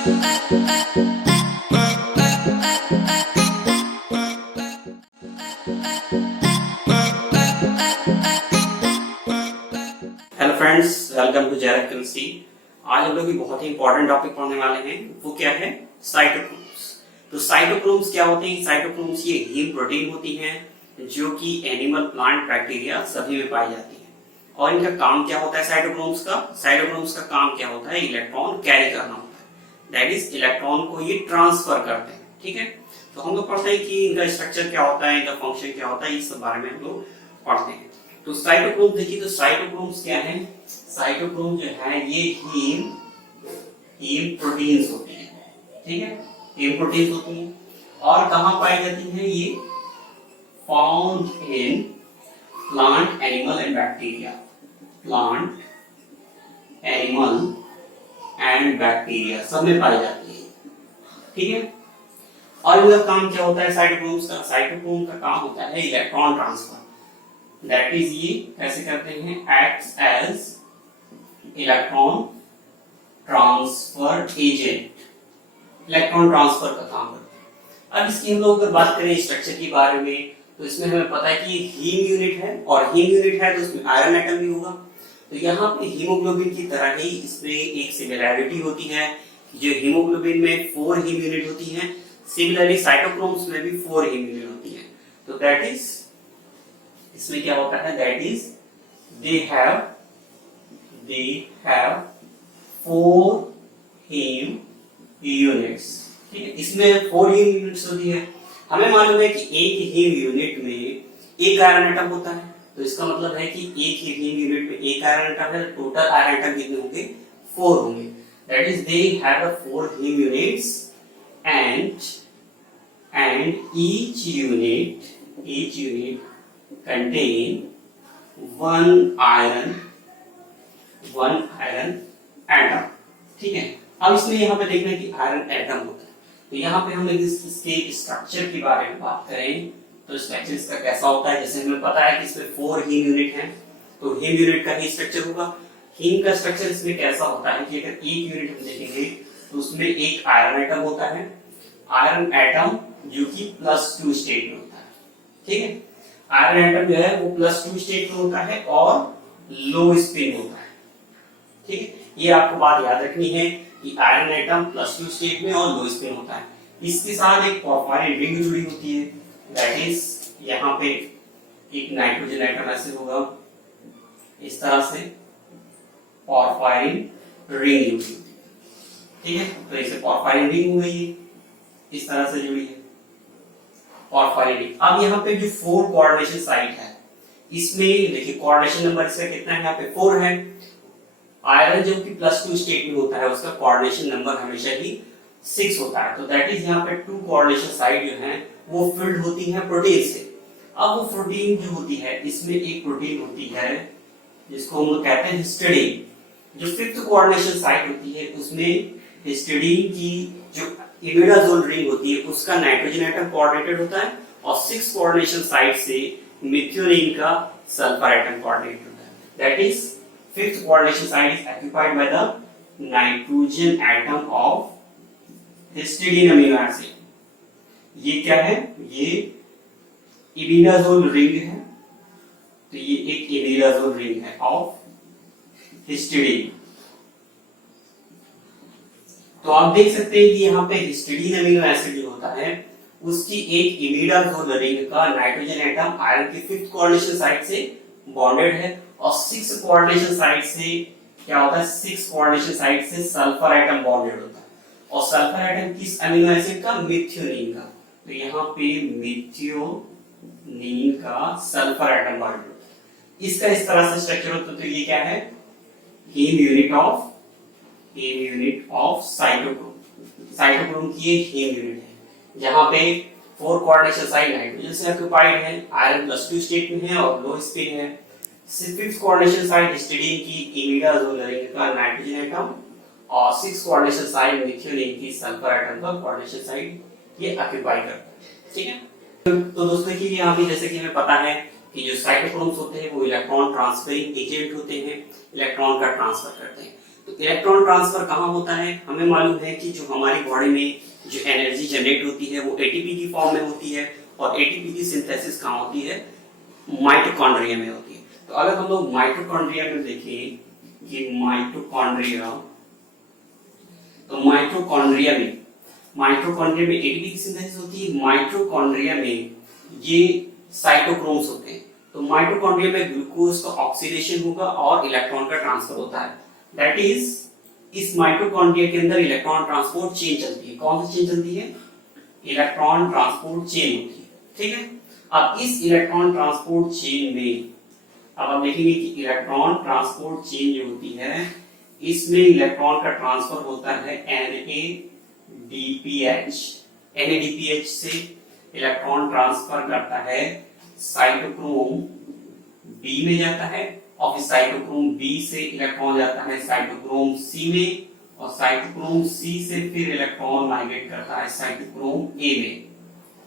Hello friends, welcome to जेरक chemistry. आज हम लोग एक बहुत ही इंपॉर्टेंट टॉपिक पढ़ने वाले हैं। वो क्या है? साइटोक्रोम्स। तो साइटोक्रोम्स क्या होते हैं? साइटोक्रोम्स ये हीम प्रोटीन होती हैं जो कि एनिमल, प्लांट, बैक्टीरिया सभी में पाई जाती हैं। और इनका काम क्या होता है? साइटोक्रोम्स का काम क्या होता है? इलेक्ट्रॉन कैरी करना होता है। दैट इज इलेक्ट्रॉन को ये ट्रांसफर करते हैं। ठीक है, तो हम लोग पढ़ते हैं कि इनका स्ट्रक्चर क्या होता है, इनका फंक्शन क्या होता है, इस बारे में हम लोग पढ़ते हैं। तो साइटोक्रोम देखिए, तो साइटोक्रोम्स क्या है? साइटोक्रोम जो है ये हीम प्रोटीन्स होती है। ठीक है, हीम प्रोटीन्स होती है। और कहां पाई जाती है ये? Found in plant, animal and bacteria. Plant, animal and bacteria सब में पाई जाती है। ठीक है, और इनका काम क्या होता है साइटोक्रोम्स का? साइटोक्रोम का काम होता है इलेक्ट्रॉन ट्रांसफर। दैट इज ये कैसे करते हैं? Acts as electron transfer agent. Electron transfer का काम करते हैं। अब इसकी हम लोग अगर बात करें स्ट्रक्चर के बारे में, तो इसमें हमें पता है कि हीम यूनिट है, और हीम यूनिट है तो इसमें आयरन एटम भी होगा। तो यहाँ पे हीमोग्लोबिन की तरह ही इसमें एक सिमिलैरिटी होती है। जो हीमोग्लोबिन में 4 हीम यूनिट होती हैं, सिमिलरली साइटोक्रोम्स में भी 4 हीम यूनिट होती हैं। तो दैट इज, इसमें क्या होता है? That is they have 4 heme units. ठीक है, इसमें 4 हीम यूनिट्स होती है। हमें मालूम है कि एक हीम यूनिट में एक आयरन एटम होता है, तो इसका मतलब है कि एक ही हीम यूनिट में एक आयरन एटम है। टोटल आयरन एटम कितने होंगे? 4 होंगे। That is they have 4 heme units and each unit contain one iron atom। ठीक है, अब इसमें यहाँ पे देखना है कि आयरन एटम होता है। तो यहाँ पे हम इसके स्ट्रक्चर के बारे में बात करें तो स्ट्रक्चर इसका कैसा होता है? जैसे हमें पता है कि इसमें 4 हीम यूनिट हैं, तो हीम यूनिट का ही स्ट्रक्चर होगा। हीम का स्ट्रक्चर इसमें कैसा होता है कि अगर एक यूनिट हम देखेंगे तो उसमें एक आयरन एटम होता है। आयरन एटम जो कि +2 स्टेट में होता है। ठीक है, आयरन एटम जो है वो +2 स्टेट में होता है और लो स्पिन होता है। ठीक है, ये आपको बात याद रखनी है कि आयरन एटम +2 स्टेट में और लो स्पिन होता है। इसके साथ एक पोरफायरिन रिंग जुड़ी होती है। दैट इज, यहाँ पे एक नाइट्रोजन एटम ऐसे होगा, इस तरह से पोरफायरिन रिंग जुड़ी होती है। ठीक है, तो इसे पोरफायरिन रिंग हो गई, इस तरह से जुड़ी है पोरफायरिन। अब यहाँ पे जो 4 कोऑर्डिनेशन साइट है, इसमें देखिए कोऑर्डिनेशन नंबर इसका कितना है? यहाँ पे 4 है। आयरन जो कि +2 स्टेट में होता है उसका कोऑर्डिनेशन नंबर हमेशा ही 6 होता है। तो दैट इज यहाँ पे 2 कोऑर्डिनेशन साइट जो है वो फिल्ड होती है प्रोटीन से। अब वो प्रोटीन जो होती है, इसमें एक प्रोटीन होती है जिसको हम लोग कहते हैं हिस्टिडीन। जो 5th कोऑर्डिनेशन साइट होती है उसमें हिस्टिडीन की जो इमिडाजोल रिंग होती है उसका नाइट्रोजन एटम कोऑर्डिनेटेड होता है, और 6 कोऑर्डिनेशन साइट से मिथ्योनिन का सल्फर एटम कोऑर्डिनेटेड होता है। That is 5th coordination site is occupied by the nitrogen atom of histidine amino acid। ये क्या है? ये इमिडाजोल रिंग है। तो ये एक इमिडाजोल रिंग है ऑफ हिस्टिडीन। तो आप देख सकते हैं कि यहाँ पे हिस्टिडीन अमीनो एसिड जो होता है उसकी एक इमिडाजोल रिंग का नाइट्रोजन एटम आयरन की 5th कोऑर्डिनेशन साइट से बॉन्डेड है, और 6 कोऑर्डिनेशन साइट से क्या होता है? 6 कोऑर्डिनेशन साइट से सल्फर एटम बॉन्डेड होता है, और सल्फर एटम किस अमीनो एसिड का? मिथ्योनिन का। तो यहाँ पे मिथ्योनिन का सल्फर एटम बॉन्डेड होता है। इसका इस तरह से स्ट्रक्चर होता है। तो ये क्या है? Heme unit of cytochrome. Cytochrome की एक हीम यूनिट है जहां पे 4 कोऑर्डिनेशन साइट नाइट्रोजन से ऑक्युपाइड है, आयरन +2 स्टेट में है और लो स्पिन है। 5th कोऑर्डिनेशन साइट हिस्टिडीन की इमिडाजोल रिंग का नाइट्रोजन एटम, और 6 कोऑर्डिनेशन साइट मिथ्योनिन की सल्फर एटम का कोऑर्डिनेशन साइट ये ऑक्युपाई करता है। ठीक है, तो दोस्तों देखिए यहाँ पे जैसे कि हमें पता है कि जो साइटोक्रोम्स होते हैं वो इलेक्ट्रॉन ट्रांसफरिंग एजेंट होते हैं, इलेक्ट्रॉन का ट्रांसफर करते हैं। तो इलेक्ट्रॉन ट्रांसफर कहाँ होता है? हमें मालूम है कि जो हमारी बॉडी में जो एनर्जी जनरेट होती है वो एटीपी की फॉर्म में होती है, और एटीपी की सिंथेसिस कहाँ होती है? माइटोकॉन्ड्रिया में होती है। तो अगर हम लोग माइटोकॉन्ड्रिया में देखें कि माइटोकॉन्ड्रिया, तो माइटोकॉन्ड्रिया में एटीपी की सिंथेसिस होती है। माइटोकॉन्ड्रिया में ये साइटोक्रोम्स होते हैं। तो माइटोकॉन्ड्रिया में ग्लूकोज का ऑक्सीडेशन होगा और इलेक्ट्रॉन का ट्रांसफर होता है। दैट इज, इस माइटोकॉन्ड्रिया के अंदर इलेक्ट्रॉन ट्रांसपोर्ट चेन चलती है। कौन सी चेन चलती है? इलेक्ट्रॉन ट्रांसपोर्ट चेन होती है। ठीक है। अब इस इलेक्ट्रॉन ट्रांसपोर्ट चेन में अब आप देखेंगे कि इलेक्ट्रॉन ट्रांसपोर्ट चेन जो होती है इसमें इलेक्ट्रॉन का ट्रांसफर होता है NADPH से इलेक्ट्रॉन ट्रांसफर करता है साइटोक्रोम बी में जाता है, और फिर साइटोक्रोम बी से इलेक्ट्रॉन जाता है साइटोक्रोम सी में, और साइटोक्रोम सी से फिर इलेक्ट्रॉन माइग्रेट करता है साइटोक्रोम ए में।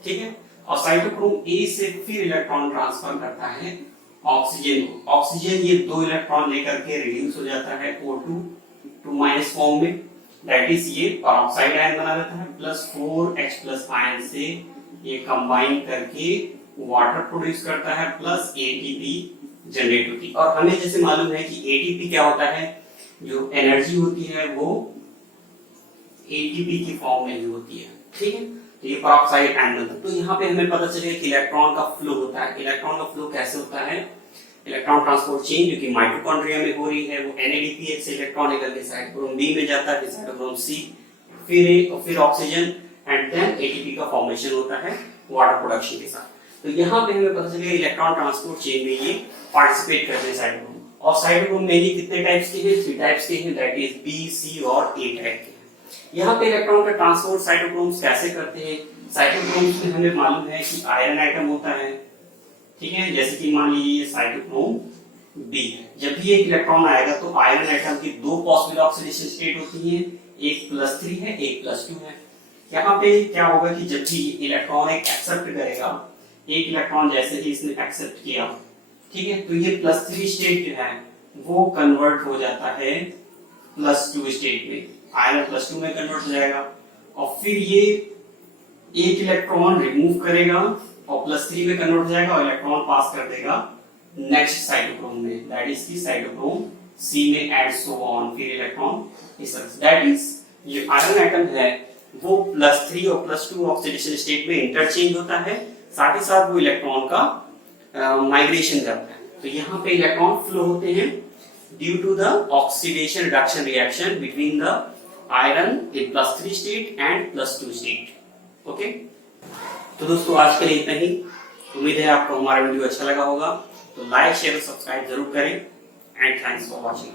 ठीक है। और साइटोक्रोम ए से फिर इलेक्ट्रॉन ट्रांसफर करता है ऑक्सीजन को। ऑक्सीजन ये 2 इलेक्ट्रॉन लेकर के रिड्यूस हो जाता है O2 2- फॉर्म में, दैट इज ये पेरोक्साइड आयन बना देता है, +4H+ आयन से ये कंबाइन करके वाटर प्रोड्यूस करता है, प्लस एटीपी जनरेट होती है। और हमें जैसे मालूम है कि एटीपी क्या होता है, जो एनर्जी होती है वो एटीपी की फॉर्म में होती है। ठीक है। तो ये पेरोक्साइड आयन बनता है। तो यहाँ पे हमें पता चलेगा कि इलेक्ट्रॉन का फ्लो होता है। इलेक्ट्रॉन का फ्लो कैसे होता है? इलेक्ट्रॉन ट्रांसपोर्ट चेन जो कि माइटोकॉन्ड्रिया में हो रही है, वो NADPH से इलेक्ट्रॉन निकल के साइटोक्रोम बी में जाता है, साइटोक्रोम सी, फिर ऑक्सीजन, एंड देन एटीपी का फॉर्मेशन होता है वाटर प्रोडक्शन के साथ। तो यहाँ पे हमें पता चलेगा इलेक्ट्रॉन ट्रांसपोर्ट चेन में ये पार्टिसिपेट करते हैं साइटोक्रोम। और साइटोक्रोम मेनली कितने टाइप्स के हैं? 3 टाइप्स के हैं, दैट इज बी, सी और ए टाइप के। यहाँ पे इलेक्ट्रॉन का ट्रांसपोर्ट साइटोक्रोम्स कैसे करते हैं? साइटोक्रोम्स में हमें मालूम है कि आयरन आइटम होता है। ठीक है। जैसे कि मान लीजिए साइटोक्रोम बी, जब भी एक इलेक्ट्रॉन आएगा तो आयरन आइटम की 2 पॉसिबल ऑक्सीडेशन स्टेट होती हैं, एक +3 है, एक +2 है। यहाँ पे क्या होगा कि जब भी इलेक्ट्रॉन एक एक्सेप्ट करेगा, एक इलेक्ट्रॉन जैसे ही इसने एक्सेप्ट किया, ठीक है, तो ये +3 स्टेट जो है वो कन्वर्ट हो जाता है +2 स्टेट में, आयरन +2 में कन्वर्ट हो जाएगा। और फिर ये एक इलेक्ट्रॉन रिमूव करेगा और +3 में कन्वर्ट हो जाएगा, और इलेक्ट्रॉन पास कर देगा नेक्स्ट साइटोक्रोम में, दैट इज की साइटोक्रोम सी में, एंड सो ऑन। फिर इलेक्ट्रॉन इस तरह, दैट इज ये आयरन एटम है वो +3 और +2 ऑक्सीडेशन स्टेट में इंटरचेंज होता है, साथ ही साथ वो इलेक्ट्रॉन का माइग्रेशन करता है। तो यहाँ पे इलेक्ट्रॉन फ्लो होते हैं due to the oxidation reduction reaction between the iron in +3 state and +2 state. Okay. तो दोस्तों आज के लिए इतना ही। उम्मीद है आपको हमारा वीडियो अच्छा लगा होगा। तो लाइक, शेयर और सब्सक्राइब जरूर करें, एंड थैंक्स फॉर वॉचिंग।